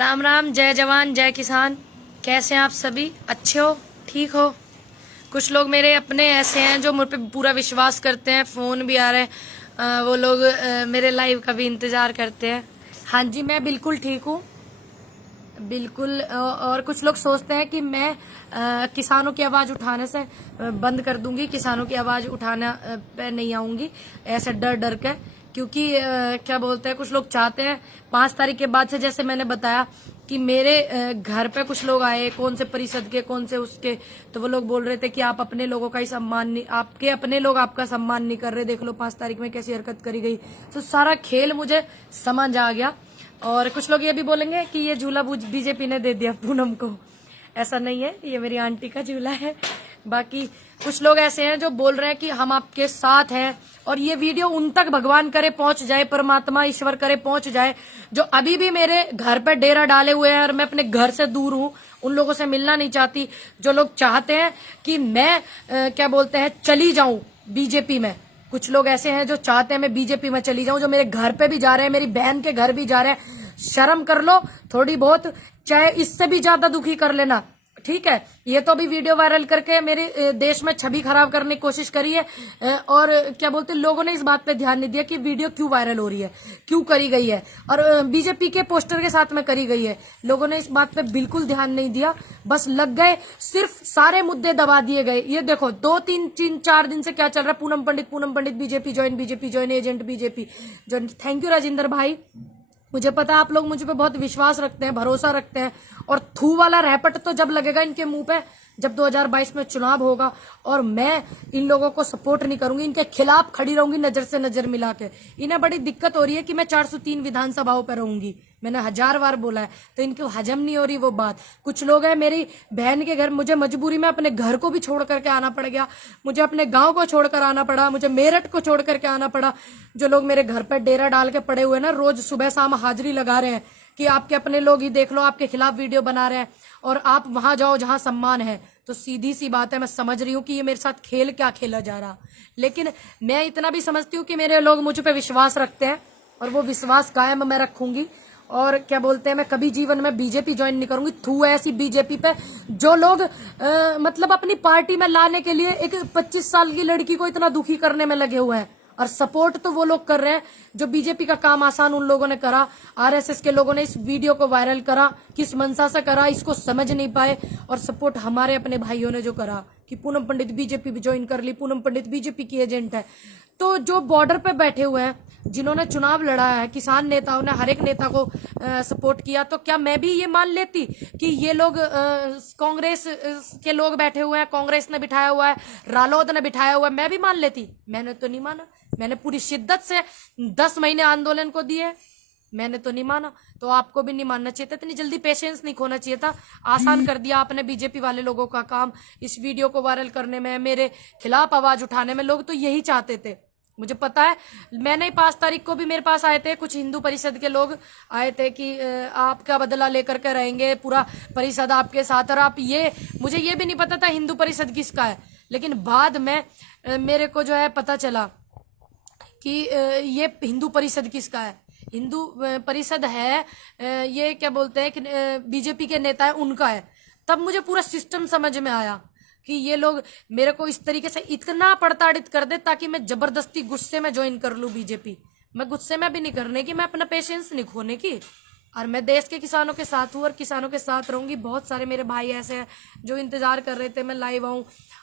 राम राम, जय जवान जय किसान। कैसे हैं आप सभी? अच्छे हो? ठीक हो? कुछ लोग मेरे अपने ऐसे हैं जो मुझ पे पूरा विश्वास करते हैं, फोन भी आ रहे हैं। वो लोग मेरे लाइव का भी इंतजार करते हैं। हाँ जी, मैं बिल्कुल ठीक हूँ, बिल्कुल। और कुछ लोग सोचते हैं कि मैं किसानों की आवाज उठाने से बंद कर दूंगी, किसानों की आवाज उठाना पे नहीं आऊंगी, ऐसे डर डर कर। क्योंकि क्या बोलते हैं, कुछ लोग चाहते हैं 5 तारीख के बाद से, जैसे मैंने बताया कि मेरे घर पे कुछ लोग आए, कौन से परिषद के, कौन से उसके, तो वो लोग बोल रहे थे कि आप अपने लोगों का ही सम्मान नहीं, आपके अपने लोग आपका सम्मान नहीं कर रहे, देख लो 5 तारीख में कैसी हरकत करी गई। तो सारा खेल मुझे समझ आ गया। और कुछ लोग ये भी बोलेंगे कि ये झूला बीजेपी ने दे दिया पूनम को। ऐसा नहीं है, ये मेरी आंटी का झूला है। बाकी कुछ लोग ऐसे हैं जो बोल रहे हैं कि हम आपके साथ हैं, और ये वीडियो उन तक भगवान करे पहुंच जाए, परमात्मा ईश्वर करे पहुंच जाए, जो अभी भी मेरे घर पे डेरा डाले हुए हैं और मैं अपने घर से दूर हूं, उन लोगों से मिलना नहीं चाहती। जो लोग चाहते हैं कि मैं क्या बोलते हैं चली जाऊं बीजेपी में, कुछ लोग ऐसे हैं जो चाहते हैं मैं बीजेपी में चली जाऊं, जो मेरे घर पे भी जा रहे हैं, मेरी बहन के घर भी जा रहे हैं। शर्म कर लो थोड़ी बहुत, चाहे इससे भी ज्यादा दुखी कर लेना, ठीक है। ये तो अभी वीडियो वायरल करके मेरे देश में छवि खराब करने की कोशिश करी है। और क्या बोलते हैं, लोगों ने इस बात पे ध्यान नहीं दिया कि वीडियो क्यों वायरल हो रही है, क्यों करी गई है, और बीजेपी के पोस्टर के साथ में करी गई है। लोगों ने इस बात पे बिल्कुल ध्यान नहीं दिया, बस लग गए, सिर्फ सारे मुद्दे दबा दिए गए। ये देखो 2 3 4 दिन से क्या चल रहा है, Poonam Pandit BJP join, agent BJP join. Thank you Rajendra भाई, मुझे पता है आप लोग मुझ पे बहुत विश्वास रखते हैं, भरोसा रखते हैं। और थू वाला रैपट तो जब लगेगा इनके मुंह पे, जब 2022 में चुनाव होगा, और मैं इन लोगों को सपोर्ट नहीं करूंगी, इनके खिलाफ खड़ी रहूंगी नजर से नजर मिला के। इन्हें बड़ी दिक्कत हो रही है कि मैं 403 विधानसभाओं पर रहूंगी, मैंने 1000 बार बोला है, तो इनको हजम नहीं हो रही वो बात। कुछ लोग हैं मेरी बहन के घर, मुझे मजबूरी में अपने घर को भी छोड़ करके आना पड़ गया, मुझे अपने गांव को छोड़कर आना पड़ा, मुझे मेरठ को छोड़ करके आना पड़ा। जो लोग मेरे घर पर डेरा डाल के पड़े हुए ना, रोज सुबह शाम हाजिरी लगा रहे हैं कि आपके अपने लोग ही देख लो आपके खिलाफ वीडियो बना रहे हैं, और आप वहां जाओ जहां सम्मान है। तो सीधी सी बात है, मैं समझ रही हूँ कि ये मेरे साथ खेल क्या खेला जा रहा, लेकिन मैं इतना भी समझती हूँ कि मेरे लोग मुझ पे विश्वास रखते हैं, और वो विश्वास कायम मैं रखूंगी। और क्या बोलते हैं, मैं कभी जीवन में बीजेपी ज्वाइन नहीं करूंगी। थू ऐसी बीजेपी पे जो लोग मतलब अपनी पार्टी में लाने के लिए एक 25 साल की लड़की को इतना दुखी करने में लगे हुए हैं, और सपोर्ट तो वो लोग कर रहे हैं जो बीजेपी का काम आसान उन लोगों ने करा। आरएसएस के लोगों ने इस वीडियो को वायरल करा, किस मंशा से करा इसको समझ नहीं पाए, और सपोर्ट हमारे अपने भाइयों ने जो करा कि पूनम पंडित बीजेपी भी ज्वाइन कर ली, पूनम पंडित बीजेपी की एजेंट है। तो जो बॉर्डर पे बैठे हुए हैं, जिन्होंने चुनाव लड़ा है, किसान नेताओं ने हर एक नेता को सपोर्ट किया, तो क्या मैं भी ये मान लेती कि ये लोग कांग्रेस के लोग बैठे हुए हैं, कांग्रेस ने बिठाया हुआ है, रालोद ने बिठाया हुआ है, मैं भी मान लेती? मैंने तो नहीं माना। मैंने पूरी शिद्दत से 10 महीने आंदोलन को दिए, मैंने तो नहीं माना। तो आपको भी नहीं मानना चाहिए था, इतनी जल्दी पेशेंस नहीं खोना चाहिए था। आसान कर दिया आपने बीजेपी वाले लोगों का काम, इस वीडियो को वायरल करने में, मेरे खिलाफ आवाज उठाने में। लोग तो यही चाहते थे, मुझे पता है। मैंने 5 तारीख को भी मेरे पास आए थे कुछ हिंदू परिषद के लोग, आए थे कि आपका बदला लेकर के रहेंगे, पूरा परिषद आपके साथ। और आप ये, मुझे ये भी नहीं पता था हिंदू परिषद किसका है, लेकिन बाद में मेरे को जो है पता चला कि ये हिंदू परिषद किसका है। हिंदू परिषद है, ये क्या बोलते हैं कि बीजेपी के नेता है, उनका है। तब मुझे पूरा सिस्टम समझ में आया कि ये लोग मेरे को इस तरीके से इतना प्रताड़ित कर दे ताकि मैं जबरदस्ती गुस्से में ज्वाइन कर लूं बीजेपी। मैं गुस्से में भी नहीं करने की, मैं अपना पेशेंस नहीं खोने की, और मैं देश के किसानों के साथ हूँ और किसानों के साथ रहूंगी। बहुत सारे मेरे भाई ऐसे हैं जो इंतजार कर रहे थे मैं लाइव आऊं,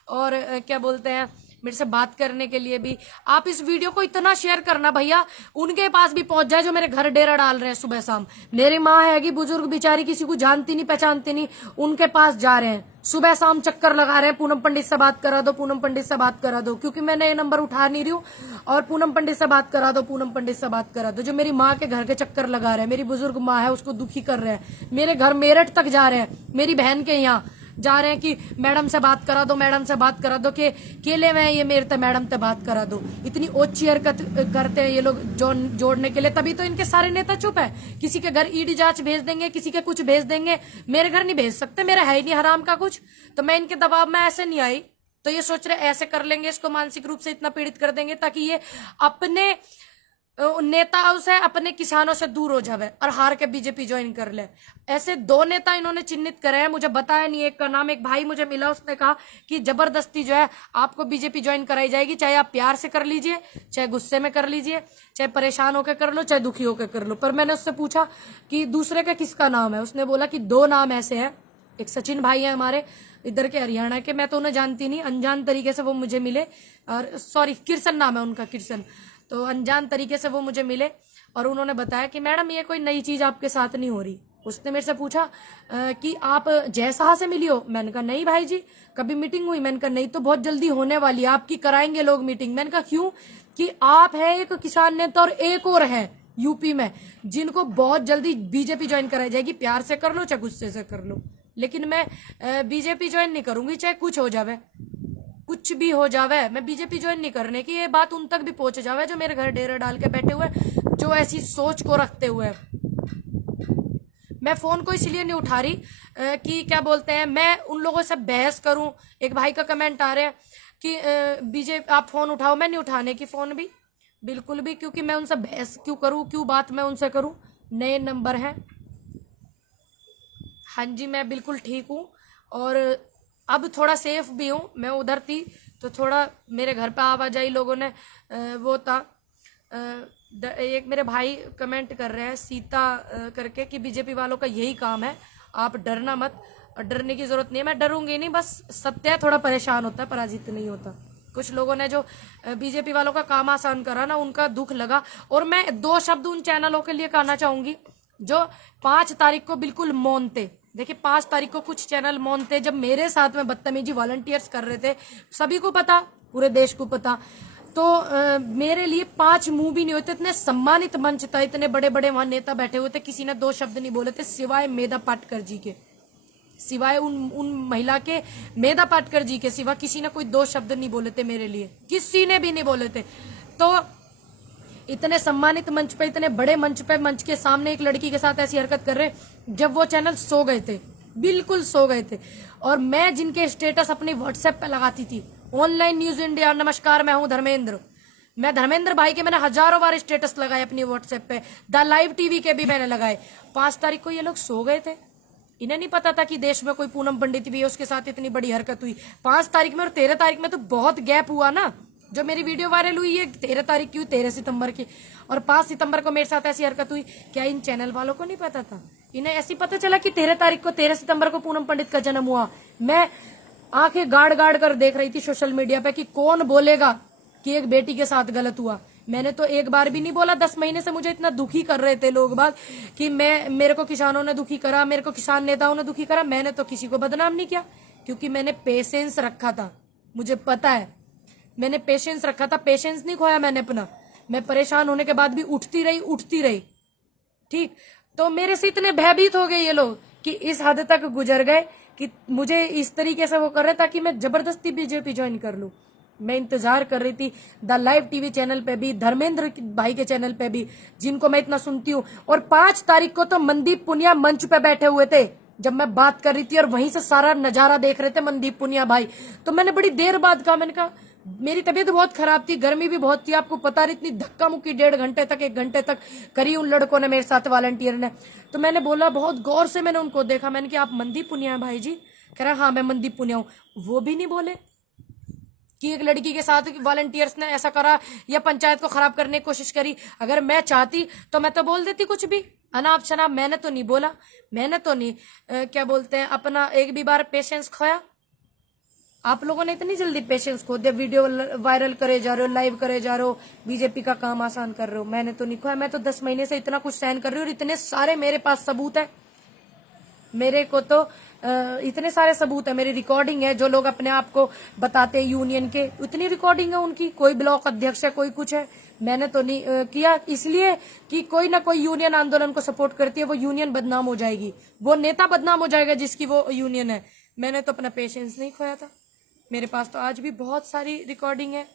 और क्या बोलते हैं, मेरे से बात करने के लिए भी। आप इस वीडियो को इतना शेयर करना भैया, उनके पास भी पहुंच जाए जो मेरे घर डेरा डाल रहे हैं सुबह शाम। मेरी माँ हैगी बुजुर्ग बेचारी, किसी को जानती नहीं पहचानती नहीं, उनके पास जा रहे हैं सुबह शाम, चक्कर लगा रहे हैं, पूनम पंडित से बात करा दो, पूनम पंडित से बात करा दो, क्योंकि मैंने ये नंबर उठा नहीं रही हूँ। और पूनम पंडित से बात करा दो, पूनम पंडित से बात करा दो। जो मेरी माँ के घर के चक्कर लगा रहे हैं, मेरी बुजुर्ग माँ है उसको दुखी कर रहे हैं, मेरे घर मेरठ तक जा रहे हैं, मेरी बहन के यहाँ जा रहे हैं कि मैडम से बात करा दो, मैडम से बात करा दो, कि केले में ये मेरे तो मैडम से बात करा दो। इतनी ओछी हरकत करते हैं ये लोग जोड़ने के लिए, तभी तो इनके सारे नेता चुप है। किसी के घर ईडी जांच भेज देंगे, किसी के कुछ भेज देंगे, मेरे घर नहीं भेज सकते, मेरा है ही नहीं हराम का कुछ। तो मैं इनके दबाव में ऐसे नहीं आई, तो ये सोच रहे ऐसे कर लेंगे, इसको मानसिक रूप से इतना पीड़ित कर देंगे ताकि ये अपने नेताओं से अपने किसानों से दूर हो जावे और हार के बीजेपी ज्वाइन कर ले। ऐसे 2 नेता इन्होंने चिन्हित करे हैं, मुझे बताया नहीं एक का नाम। एक भाई मुझे मिला, उसने कहा कि जबरदस्ती जो है आपको बीजेपी ज्वाइन कराई जाएगी, चाहे आप प्यार से कर लीजिए, चाहे गुस्से में कर लीजिए, चाहे परेशान होकर कर लो, चाहे दुखी होकर कर लो। पर मैंने उससे पूछा कि दूसरे का किसका नाम है, उसने बोला कि 2 नाम ऐसे हैं। एक सचिन भाई है हमारे इधर के हरियाणा के, मैं तो उन्हें जानती नहीं, अनजान तरीके से वो मुझे मिले, और सॉरी किरसन नाम है उनका, किरसन। तो अनजान तरीके से वो मुझे मिले और उन्होंने बताया कि मैडम ये कोई नई चीज आपके साथ नहीं हो रही। उसने मेरे से पूछा कि आप जय शाह से मिली हो? मैंने कहा नहीं भाई जी, कभी मीटिंग हुई? मैंने कहा नहीं, तो बहुत जल्दी होने वाली है आपकी, कराएंगे लोग मीटिंग। मैंने कहा क्यों? कि आप है एक किसान नेता और एक और है यूपी में जिनको बहुत जल्दी बीजेपी ज्वाइन कराई जाएगी, प्यार से कर लो चाहे गुस्से से कर लो, लेकिन मैं बीजेपी ज्वाइन नहीं करूंगी, चाहे कुछ हो जावे, कुछ भी हो जावे, मैं बीजेपी ज्वाइन नहीं करने की। ये बात उन तक भी पहुंच जावे जो मेरे घर डेरा डाल के बैठे हुए, जो ऐसी सोच को रखते हुए। मैं फोन को इसलिए नहीं उठा रही कि क्या बोलते हैं, मैं उन लोगों से बहस करूं। एक भाई का कमेंट आ रहा है कि बीजेपी आप फोन उठाओ, मैं नहीं उठाने की फोन भी, बिल्कुल भी, क्योंकि मैं उनसे बहस क्यों करूं, क्यों बात मैं उनसे करूं। नए नंबर है। हाँ जी, मैं बिल्कुल ठीक हूँ और अब थोड़ा सेफ भी हूँ। मैं उधर थी तो थोड़ा मेरे घर पे आवाजाही लोगों ने वो था। एक मेरे भाई कमेंट कर रहे हैं सीता करके कि बीजेपी वालों का यही काम है, आप डरना मत। और डरने की जरूरत नहीं है, मैं डरूंगी नहीं, बस सत्य है, थोड़ा परेशान होता है, पराजित नहीं होता। कुछ लोगों ने जो बीजेपी वालों का काम आसान करा ना, उनका दुख लगा। और मैं 2 शब्द उन चैनलों के लिए कहना चाहूंगी जो 5 तारीख को बिल्कुल मौन थे। देखिए 5 तारीख को कुछ चैनल मौन थे, जब मेरे साथ में बदतमीजी वॉलंटियर्स कर रहे थे, सभी को पता, पूरे देश को पता। तो मेरे लिए 5 मुंह भी नहीं होते। इतने सम्मानित मंच था, इतने बड़े बड़े वहां नेता बैठे हुए थे, किसी ने 2 शब्द नहीं बोले थे सिवाय मेधा पाटकर जी के, सिवाय उन महिला के मेधा पाटकर जी के सिवा किसी ने कोई 2 शब्द नहीं बोले थे मेरे लिए, किसी ने भी नहीं बोले थे। तो इतने सम्मानित मंच पे, इतने बड़े मंच पे, मंच के सामने एक लड़की के साथ ऐसी हरकत कर रहे, जब वो चैनल सो गए थे, बिल्कुल सो गए थे। और मैं जिनके स्टेटस अपनी व्हाट्सएप पे लगाती थी, ऑनलाइन न्यूज इंडिया, नमस्कार मैं हूं धर्मेंद्र, मैं धर्मेंद्र भाई के मैंने हजारों बार स्टेटस लगाए अपनी व्हाट्सएप पे, द लाइव टीवी के भी मैंने लगाए। 5 तारीख को ये लोग सो गए थे, इन्हें नहीं पता था कि देश में कोई पूनम पंडित भी है, उसके साथ इतनी बड़ी हरकत हुई 5 तारीख में। और 13 तारीख में तो बहुत गैप हुआ ना, जो मेरी वीडियो वायरल हुई है 13 तारीख की हुई, 13 सितंबर की, और 5 सितंबर को मेरे साथ ऐसी हरकत हुई। क्या इन चैनल वालों को नहीं पता था? इन्हें ऐसी पता चला कि 13 तारीख को, 13 सितंबर को पूनम पंडित का जन्म हुआ। मैं आंखें गाड़ गाड़ कर देख रही थी सोशल मीडिया पे कि कौन बोलेगा कि एक बेटी के साथ गलत हुआ। मैंने तो एक बार भी नहीं बोला। 10 महीने से मुझे इतना दुखी कर रहे थे लोग बात कि मेरे को किसानों ने दुखी करा, मेरे को किसान नेताओं ने दुखी करा। मैंने तो किसी को बदनाम नहीं किया, क्योंकि मैंने पेशेंस रखा था, मुझे पता है मैंने पेशेंस रखा था, पेशेंस नहीं खोया मैंने अपना। मैं परेशान होने के बाद भी उठती रही। ठीक, तो मेरे से इतने भयभीत हो गए ये लोग कि इस हद तक गुजर गए कि मुझे इस तरीके से वो कर रहे ताकि मैं जबरदस्ती बीजेपी ज्वाइन कर लूं। मैं इंतजार कर रही थी द लाइव टीवी चैनल पे भी, धर्मेंद्र भाई के चैनल पे भी, जिनको मैं इतना सुनती हूँ। और 5 तारीख को तो मनदीप पुनिया मंच पे बैठे हुए थे जब मैं बात कर रही थी, और वहीं से सारा नजारा देख रहे थे मनदीप पुनिया भाई। तो मैंने बड़ी देर बाद कहा, मैंने कहा मेरी तबीयत बहुत खराब थी, गर्मी भी बहुत थी, आपको पता रही, इतनी धक्का मुक्की 1.5 घंटे तक 1 घंटे तक करी उन लड़कों ने मेरे साथ, वॉलंटियर ने। तो मैंने बोला, बहुत गौर से मैंने उनको देखा, मैंने कहा आप मनदीप पुनिया हैं भाई जी? कह रहा हाँ मैं मनदीप पुनिया हूं। वो भी नहीं बोले कि एक लड़की के साथ वॉलंटियर्स ने ऐसा करा या पंचायत को खराब करने की कोशिश करी। अगर मैं चाहती तो मैं तो बोल देती कुछ भी, अनाप शनाप। मैंने तो नहीं बोला, मैंने तो नहीं क्या बोलते हैं अपना एक भी बार पेशेंस खोया। आप लोगों ने इतनी जल्दी पेशेंस खो दिया, वीडियो वायरल करे जा रहे हो, लाइव करे जा रहे हो, बीजेपी का काम आसान कर रहे हो। मैंने तो नहीं खोया, मैं तो 10 महीने से इतना कुछ सहन कर रही हूँ, और इतने सारे मेरे पास सबूत है। मेरे को तो इतने सारे सबूत है, मेरी रिकॉर्डिंग है, जो लोग अपने आप को बताते हैं यूनियन के, उतनी रिकॉर्डिंग है उनकी। कोई ब्लॉक अध्यक्ष है, कोई कुछ है। मैंने तो नहीं किया, इसलिए कि कोई ना कोई यूनियन आंदोलन को सपोर्ट करती है, वो यूनियन बदनाम हो जाएगी, वो नेता बदनाम हो जाएगा जिसकी वो यूनियन है। मैंने तो अपना पेशेंस नहीं खोया था। मेरे पास तो आज भी बहुत सारी रिकॉर्डिंग है।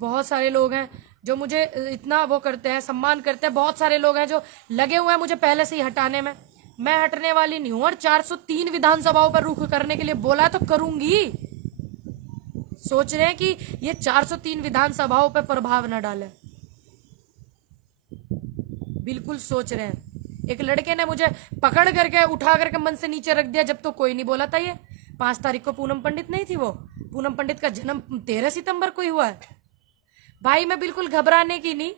बहुत सारे लोग हैं जो मुझे इतना वो करते हैं, सम्मान करते हैं। बहुत सारे लोग हैं जो लगे हुए हैं मुझे पहले से ही हटाने में। मैं हटने वाली नहीं हूं, और 403 विधानसभाओं पर रुख करने के लिए बोला तो करूंगी। सोच रहे हैं कि ये 403 विधानसभाओं पर प्रभाव न डाले। बिल्कुल सोच रहे हैं। एक लड़के ने मुझे पकड़ करके उठा करके मन से नीचे रख दिया, जब तो कोई नहीं बोला था। ये 5 तारीख को पूनम पंडित नहीं थी वो, पूनम पंडित का जन्म 13 सितंबर को ही हुआ है। भाई मैं बिल्कुल घबराने की नहीं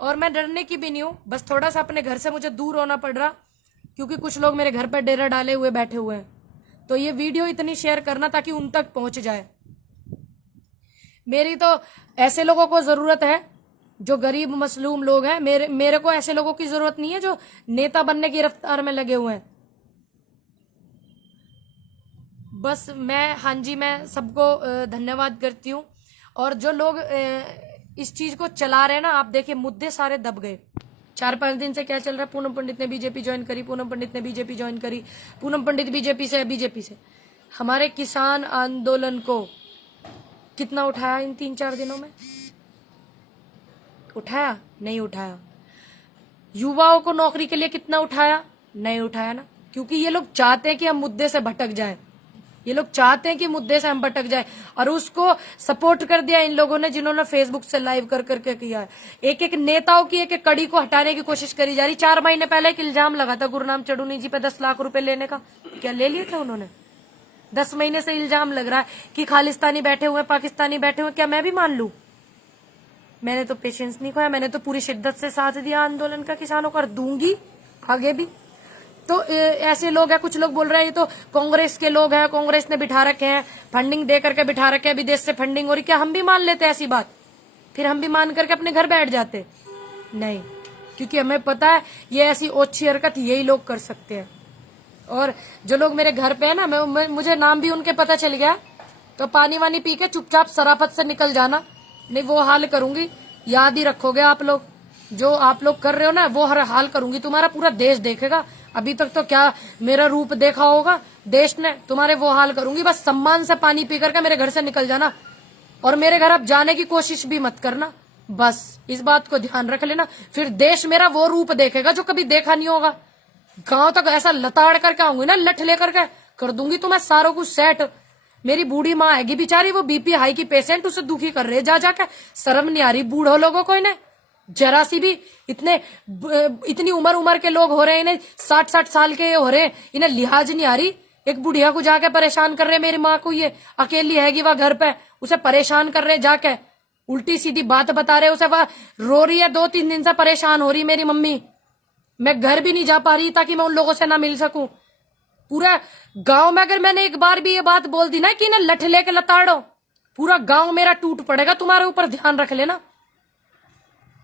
और मैं डरने की भी नहीं हूँ, बस थोड़ा सा अपने घर से मुझे दूर होना पड़ रहा, क्योंकि कुछ लोग मेरे घर पर डेरा डाले हुए बैठे हुए हैं। तो ये वीडियो इतनी शेयर करना ताकि उन तक पहुंच जाए। मेरी तो ऐसे लोगों को जरूरत है जो गरीब मसलूम लोग हैं। मेरे को ऐसे लोगों की जरूरत नहीं है जो नेता बनने की रफ्तार में लगे हुए हैं। बस मैं, हाँ जी, मैं सबको धन्यवाद करती हूँ। और जो लोग इस चीज को चला रहे हैं ना, आप देखिए मुद्दे सारे दब गए। 4-5 दिन से क्या चल रहा है, पूनम पंडित ने बीजेपी ज्वाइन करी, पूनम पंडित ने बीजेपी ज्वाइन करी, पूनम पंडित बीजेपी से। हमारे किसान आंदोलन को कितना उठाया इन 3-4 दिनों में? उठाया? नहीं उठाया। युवाओं को नौकरी के लिए कितना उठाया? नहीं उठाया ना, क्योंकि ये लोग चाहते हैं कि हम मुद्दे से भटक जाएं। ये लोग चाहते हैं कि मुद्दे से हम भटक जाएं, और उसको सपोर्ट कर दिया इन लोगों ने जिन्होंने फेसबुक से लाइव कर करके किया है। एक एक नेताओं की एक एक कड़ी को हटाने की कोशिश करी जा रही। 4 महीने पहले एक इल्जाम लगा था गुरनाम चढ़ूनी जी पे 10 लाख रुपए लेने का, क्या ले लिए थे उन्होंने? 10 महीने से इल्जाम लग रहा है कि खालिस्तानी बैठे हुए, पाकिस्तानी बैठे हुए। क्या मैं भी मान लू? मैंने तो पेशेंस नहीं खोया, मैंने तो पूरी शिद्दत से साथ दिया आंदोलन का, किसानों का, दूंगी आगे भी। तो ऐसे लोग हैं, कुछ लोग बोल रहे हैं ये तो कांग्रेस के लोग हैं, कांग्रेस ने बिठा रखे हैं, फंडिंग दे करके बिठा रखे हैं, विदेश से फंडिंग हो रही। क्या हम भी मान लेते ऐसी बात? फिर हम भी मान करके अपने घर बैठ जाते? नहीं, क्योंकि हमें पता है ये ऐसी ओछी हरकत यही लोग कर सकते हैं। और जो लोग मेरे घर पे है ना, मुझे नाम भी उनके पता चल गया, तो पानी वानी पी के चुपचाप सराफत से निकल जाना, नहीं वो हाल करूंगी। याद ही रखोगे आप लोग, जो आप लोग कर रहे हो ना, वो हर हाल करूंगी। तुम्हारा पूरा देश देखेगा। अभी तक तो क्या मेरा रूप देखा होगा देश ने, तुम्हारे वो हाल करूंगी। बस सम्मान से पानी पी करके मेरे घर से निकल जाना, और मेरे घर अब जाने की कोशिश भी मत करना। बस इस बात को ध्यान रख लेना, फिर देश मेरा वो रूप देखेगा जो कभी देखा नहीं होगा। गांव तक ऐसा लताड़ करके आऊंगी ना, लठ लेकर के कर दूंगी तुम्हें सारों को सेट। मेरी बूढ़ी माँ आएगी बेचारी, वो बीपी हाई की पेशेंट, उसे दुखी कर रहे जा जाके। शर्म नहीं आ रही बूढ़ो लोगों को? इन्हें जरा सी भी, इतनी उम्र के लोग हो रहे हैं, इन्हें 60-60 साल के हो रहे हैं, इन्हें लिहाज नहीं आ रही। एक बुढ़िया को जाके परेशान कर रहे, मेरी माँ को, ये अकेली हैगी वह घर पे, उसे परेशान कर रहे जाके, उल्टी सीधी बात बता रहे उसे। वह रो रही है, 2-3 दिन से परेशान हो रही मेरी मम्मी। मैं घर भी नहीं जा पा रही ताकि मैं उन लोगों से ना मिल सकूं। पूरा गांव में अगर मैंने एक बार भी ये बात बोल दी ना कि इन्हें लठ लेके लताड़ो, पूरा गांव मेरा टूट पड़ेगा। तुम्हारे ऊपर ध्यान रख लेना।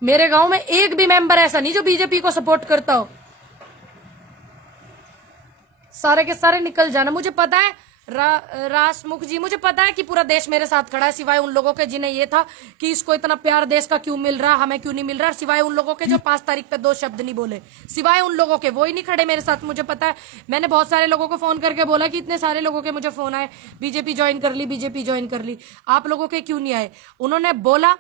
मेरे गांव में एक भी मेंबर ऐसा नहीं जो बीजेपी को सपोर्ट करता हो। सारे के सारे निकल जाना। मुझे पता है रासमुख जी, मुझे पता है कि पूरा देश मेरे साथ खड़ा है, सिवाय उन लोगों के जिन्हें ये था कि इसको इतना प्यार देश का क्यों मिल रहा, हमें क्यों नहीं मिल रहा। सिवाय उन लोगों के जो 5 तारीख पे 2 शब्द नहीं बोले, सिवाय उन लोगों के, वो ही नहीं खड़े मेरे साथ। मुझे पता है, मैंने बहुत सारे लोगों को फोन करके बोला कि इतने सारे लोगों के मुझे फोन आए, बीजेपी ज्वाइन कर ली, बीजेपी ज्वाइन कर ली, आप लोगों के क्यों नहीं आए? उन्होंने बोला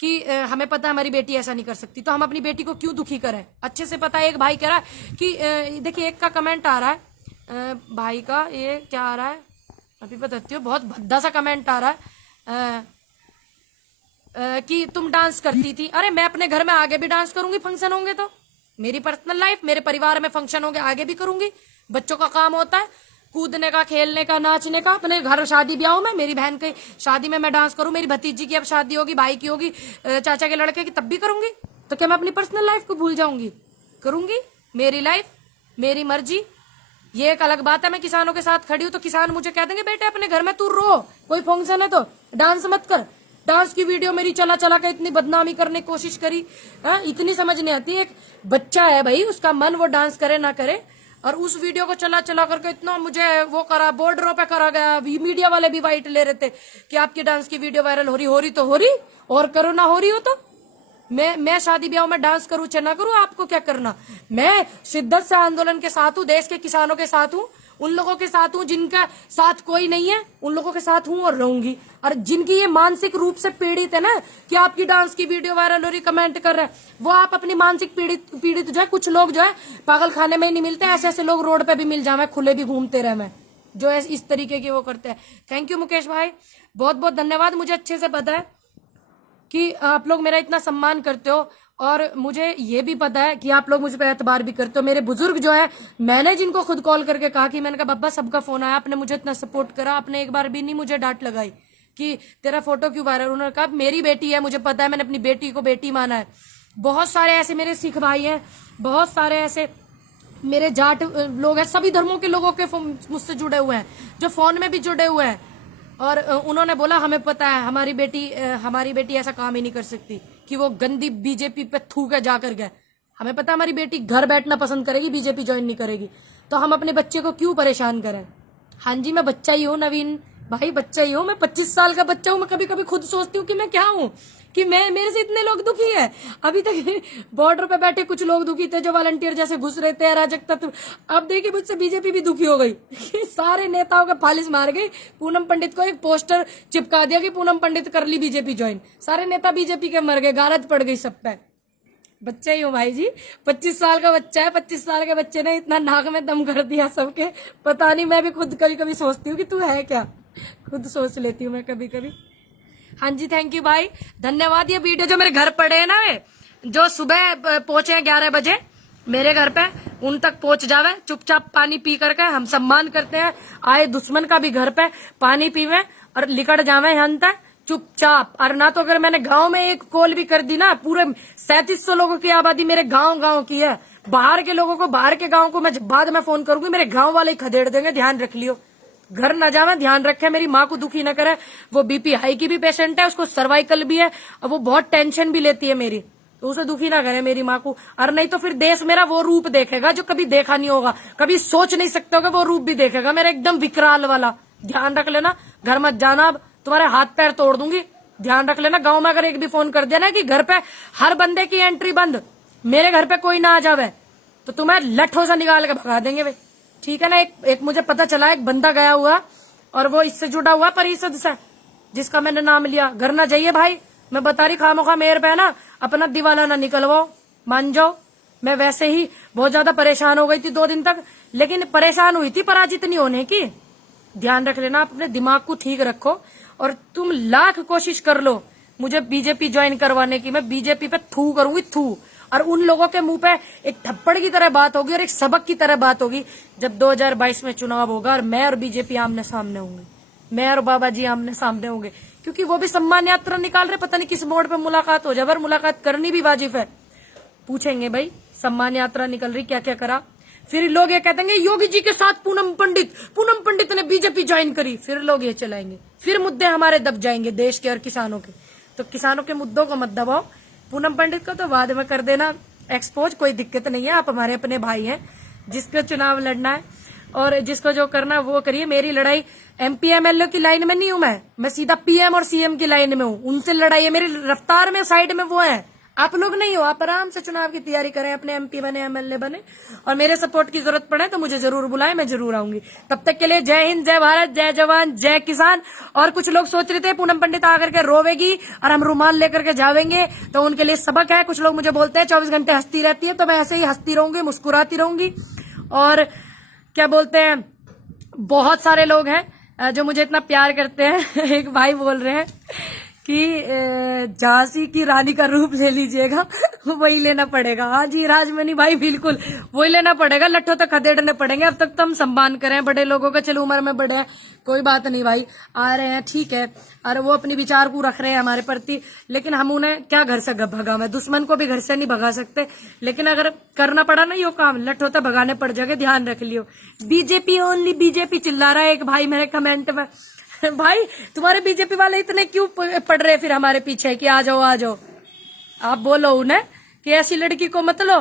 कि हमें पता है हमारी बेटी ऐसा नहीं कर सकती, तो हम अपनी बेटी को क्यों दुखी करें। अच्छे से पता है। एक भाई कह रहा है कि देखिए, एक का कमेंट आ रहा है भाई का, ये क्या आ रहा है अभी बताती हूँ, बहुत भद्दा सा कमेंट आ रहा है कि तुम डांस करती थी। अरे मैं अपने घर में आगे भी डांस करूंगी, फंक्शन होंगे तो। मेरी पर्सनल लाइफ, मेरे परिवार में फंक्शन होंगे, आगे भी करूंगी। बच्चों का काम होता है कूदने का, खेलने का, नाचने का। अपने घर शादी ब्याह में, मेरी बहन की शादी में मैं डांस करूं, मेरी भतीजी की अब शादी होगी, भाई की होगी, चाचा के लड़के की, तब भी करूंगी। तो क्या मैं अपनी पर्सनल लाइफ को भूल जाऊंगी? करूंगी। मेरी लाइफ, मेरी मर्जी। ये एक अलग बात है, मैं किसानों के साथ खड़ी हूं तो किसान मुझे कह देंगे बेटे अपने घर में तू रो, कोई फंक्शन है तो डांस मत कर। डांस की वीडियो मेरी चला चला के इतनी बदनामी करने की कोशिश करी। इतनी समझ नहीं आती। एक बच्चा है भाई, उसका मन वो डांस करे ना करे, और उस वीडियो को चला चला करके इतना मुझे वो करा, बॉर्डरों पे करा गया। मीडिया वाले भी वाइट ले रहे थे कि आपकी डांस की वीडियो वायरल हो रही तो हो रही, और करो ना हो रही हो तो। मैं शादी ब्याह में डांस करूं चाहे ना करूं, आपको क्या करना। मैं शिद्दत से आंदोलन के साथ हूं, देश के किसानों के साथ हूं, उन लोगों के साथ हूं जिनका साथ कोई नहीं है, उन लोगों के साथ हूं और रहूंगी। और जिनकी ये मानसिक रूप से पीड़ित है ना कि आपकी डांस की वीडियो वायरल हो रही, कमेंट कर रहे हैं, वो आप अपनी मानसिक पीड़ित जो है, कुछ लोग जो है पागल खाने में ही नहीं मिलते, ऐसे ऐसे लोग रोड पे भी मिल जाए, खुले भी घूमते रहे मैं, जो है इस तरीके के वो करते हैं। थैंक यू मुकेश भाई, बहुत बहुत धन्यवाद। मुझे अच्छे से पता है कि आप लोग मेरा इतना सम्मान करते हो, और मुझे ये भी पता है कि आप लोग मुझ पर एतबार भी करते हो। मेरे बुजुर्ग जो है, मैंने जिनको खुद कॉल करके कहा कि मैंने कहा बाबा सबका फोन आया, आपने मुझे इतना सपोर्ट करा, आपने एक बार भी नहीं मुझे डांट लगाई कि तेरा फोटो क्यों वायरल। उन्होंने कहा मेरी बेटी है, मुझे पता है, मैंने अपनी बेटी को बेटी माना है। बहुत सारे ऐसे मेरे सिख भाई हैं, बहुत सारे ऐसे मेरे जाट लोग हैं, सभी धर्मों के लोगों के मुझसे जुड़े हुए हैं, जो फोन में भी जुड़े हुए हैं। और उन्होंने बोला हमें पता है हमारी बेटी ऐसा काम ही नहीं कर सकती कि वो गंदी बीजेपी पे थूके जाकर गए। हमें पता है हमारी बेटी घर बैठना पसंद करेगी, बीजेपी ज्वाइन नहीं करेगी, तो हम अपने बच्चे को क्यों परेशान करें। हाँ जी, मैं बच्चा ही हूँ नवीन भाई, बच्चा ही हूँ मैं, 25 साल का बच्चा हूँ। मैं कभी कभी खुद सोचती हूँ कि मैं क्या हूँ, कि मैं, मेरे से इतने लोग दुखी है। अभी तक बॉर्डर पे बैठे कुछ लोग दुखी थे जो वॉलंटियर जैसे घुस रहे थे, अराजक तत्व। अब देखिए मुझसे बीजेपी भी दुखी हो गई। सारे नेताओं का फालिश मार गई। पूनम पंडित को एक पोस्टर चिपका दिया कि पूनम पंडित कर ली बीजेपी ज्वाइन। सारे नेता बीजेपी के मर गए, गारत पड़ गई सब पे। बच्चा ही हूँ भाई जी, 25 साल का बच्चा है। 25 साल के बच्चे ने इतना नाक में दम कर दिया सबके, पता नहीं। मैं भी खुद कभी कभी सोचती हूँ कि तू है क्या, खुद सोच लेती हूँ मैं कभी कभी। हाँ जी, थैंक यू भाई, धन्यवाद। ये वीडियो जो मेरे घर पड़े हैं ना, जो सुबह पहुंचे हैं 11 बजे मेरे घर पे, उन तक पहुंच जावे चुपचाप पानी पी करके। हम सम्मान करते हैं आए दुश्मन का भी, घर पे पानी पीवे और लिकड़ जावे यहाँ तक चुपचाप। और ना तो अगर मैंने गांव में एक कॉल भी कर दी ना, पूरे 3700 लोगों की आबादी मेरे गांव की है। बाहर के लोगों को, बाहर के गांव को मैं बाद में फोन करूंगी, मेरे गांव वाले ही खदेड़ देंगे, ध्यान रख लियो। घर न जावे, ध्यान रखे, मेरी माँ को दुखी न करे। वो बीपी हाई की भी पेशेंट है, उसको सर्वाइकल भी है, और वो बहुत टेंशन भी लेती है मेरी, तो उसे दुखी ना करे मेरी माँ को। और नहीं तो फिर देश मेरा वो रूप देखेगा जो कभी देखा नहीं होगा, कभी सोच नहीं सकते होगा, वो रूप भी देखेगा मेरा, एकदम विकराल वाला। ध्यान रख लेना, घर मत जाना, अब तुम्हारे हाथ पैर तोड़ दूंगी, ध्यान रख लेना। गांव में अगर एक भी फोन कर दिया ना कि घर पे हर बंदे की एंट्री बंद, मेरे घर पे कोई ना आ जावे, तो तुम्हें लठों से निकाल के भगा देंगे वे, ठीक है ना। एक मुझे पता चला, एक बंदा गया हुआ और वो इससे जुड़ा हुआ परिषद से, जिसका मैंने नाम लिया। घर ना जाइए भाई, मैं बता रही, खामोखा मेयर पे ना अपना दिवाला ना निकलवाओ, मान जाओ। मैं वैसे ही बहुत ज्यादा परेशान हो गई थी 2 दिन तक, लेकिन परेशान हुई थी पराजित नहीं होने की। ध्यान रख लेना, अपने दिमाग को ठीक रखो, और तुम लाख कोशिश कर लो मुझे बीजेपी ज्वाइन करवाने की, मैं बीजेपी पे थू करूंगी, थू। और उन लोगों के मुंह पे एक थप्पड़ की तरह बात होगी और एक सबक की तरह बात होगी जब 2022 में चुनाव होगा और मैं और बीजेपी आमने सामने होंगे, मैं और बाबा जी आमने सामने होंगे। क्योंकि वो भी सम्मान यात्रा निकाल रहे, पता नहीं किस मोड़ पे मुलाकात हो जाए, पर मुलाकात करनी भी वाजिब है। पूछेंगे भाई सम्मान यात्रा निकल रही, क्या क्या करा। फिर लोग ये कहते हैं योगी जी के साथ पूनम पंडित ने बीजेपी ज्वाइन करी, फिर लोग ये चलाएंगे, फिर मुद्दे हमारे दब जाएंगे देश के और किसानों के। तो किसानों के मुद्दों को मत दबाओ, पूनम पंडित को तो बाद में कर देना एक्सपोज, कोई दिक्कत नहीं है। आप हमारे अपने भाई हैं, जिसको चुनाव लड़ना है और जिसको जो करना है वो करिए। मेरी लड़ाई MP MLA की लाइन में नहीं हूं मैं सीधा PM और CM की लाइन में हूँ, उनसे लड़ाई है मेरी। रफ्तार में साइड में वो है, आप लोग नहीं हो। आप आराम से चुनाव की तैयारी करें, अपने MP बने, MLA बने, और मेरे सपोर्ट की जरूरत पड़े तो मुझे जरूर बुलाएं, मैं जरूर आऊंगी। तब तक के लिए जय हिंद, जय भारत, जय जवान, जय किसान। और कुछ लोग सोच रहे थे पूनम पंडित आकर के रोवेगी और हम रुमाल लेकर के जावेंगे, तो उनके लिए सबक है। कुछ लोग मुझे बोलते हैं 24 घंटे हंसती रहती है, तो मैं ऐसे ही हंसती रहूंगी, मुस्कुराती रहूंगी। और क्या बोलते हैं, बहुत सारे लोग हैं जो मुझे इतना प्यार करते हैं। एक भाई बोल रहे हैं कि झांसी की रानी का रूप ले लीजिएगा, वही लेना पड़ेगा। हाँ जी राजमणि भाई, बिल्कुल वही लेना पड़ेगा, लट्ठों तक खदेड़ने पड़ेंगे। अब तक तो हम सम्मान करें बड़े लोगों का, चलो उम्र में बड़े हैं, कोई बात नहीं भाई, आ रहे हैं ठीक है, और वो अपनी विचार को रख रहे हैं हमारे प्रति, लेकिन हम उन्हें क्या घर से भगावे, दुश्मन को भी घर से नहीं भगा सकते। लेकिन अगर करना पड़ा ना यो काम, लट्ठों तक भगाने पड़ जाएंगे, ध्यान रख लियो। बीजेपी ओनली बीजेपी चिल्ला रहा है एक भाई मेरे कमेंट में। भाई तुम्हारे बीजेपी वाले इतने क्यों पड़ रहे फिर हमारे पीछे कि आ जाओ आ जाओ। आप बोलो उन्हें कि ऐसी लड़की को मत लो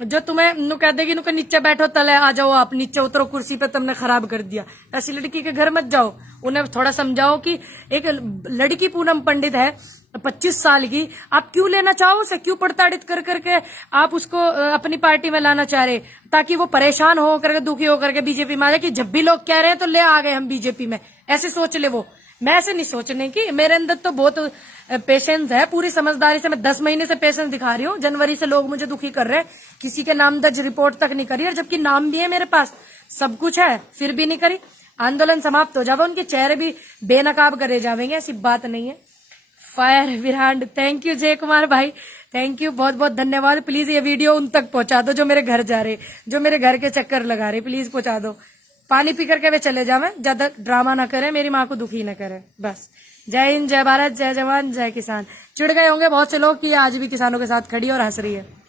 जो तुम्हें नु कह देगी नु के नीचे बैठो, तले आ जाओ, आप नीचे उतरो, कुर्सी पे तुमने खराब कर दिया। ऐसी लड़की के घर मत जाओ, उन्हें थोड़ा समझाओ कि एक लड़की पूनम पंडित है 25 साल की, आप क्यों लेना चाहो उसे, क्यों प्रताड़ित कर करके आप उसको अपनी पार्टी में लाना चाह रहे, ताकि वो परेशान हो करके, दुखी हो करके बीजेपी में आ जाए कि जब भी लोग कह रहे हैं तो ले आ गए हम बीजेपी में, ऐसे सोच ले वो। मैं ऐसे नहीं सोचने की, मेरे अंदर तो बहुत पेशेंस है, पूरी समझदारी से मैं 10 महीने से पेशेंस दिखा रही हूँ। जनवरी से लोग मुझे दुखी कर रहे हैं, किसी के नाम दर्ज रिपोर्ट तक नहीं करी, और जबकि नाम भी है मेरे पास, सब कुछ है, फिर भी नहीं करी। आंदोलन समाप्त हो जावे, उनके चेहरे भी बेनकाब करे जावेंगे, ऐसी बात नहीं है। फायर विरांड, थैंक यू जय कुमार भाई, थैंक यू, बहुत बहुत धन्यवाद। प्लीज ये वीडियो उन तक पहुंचा दो जो मेरे घर जा रहे, जो मेरे घर के चक्कर लगा रहे, प्लीज पहुंचा दो। पानी पी करके वे चले जावे, ज्यादा ड्रामा ना करें, मेरी माँ को दुखी ना करें बस। जय हिंद, जय भारत, जय जवान, जय किसान। चिढ़ गए होंगे बहुत से लोग कि आज भी किसानों के साथ खड़ी और हंस रही है।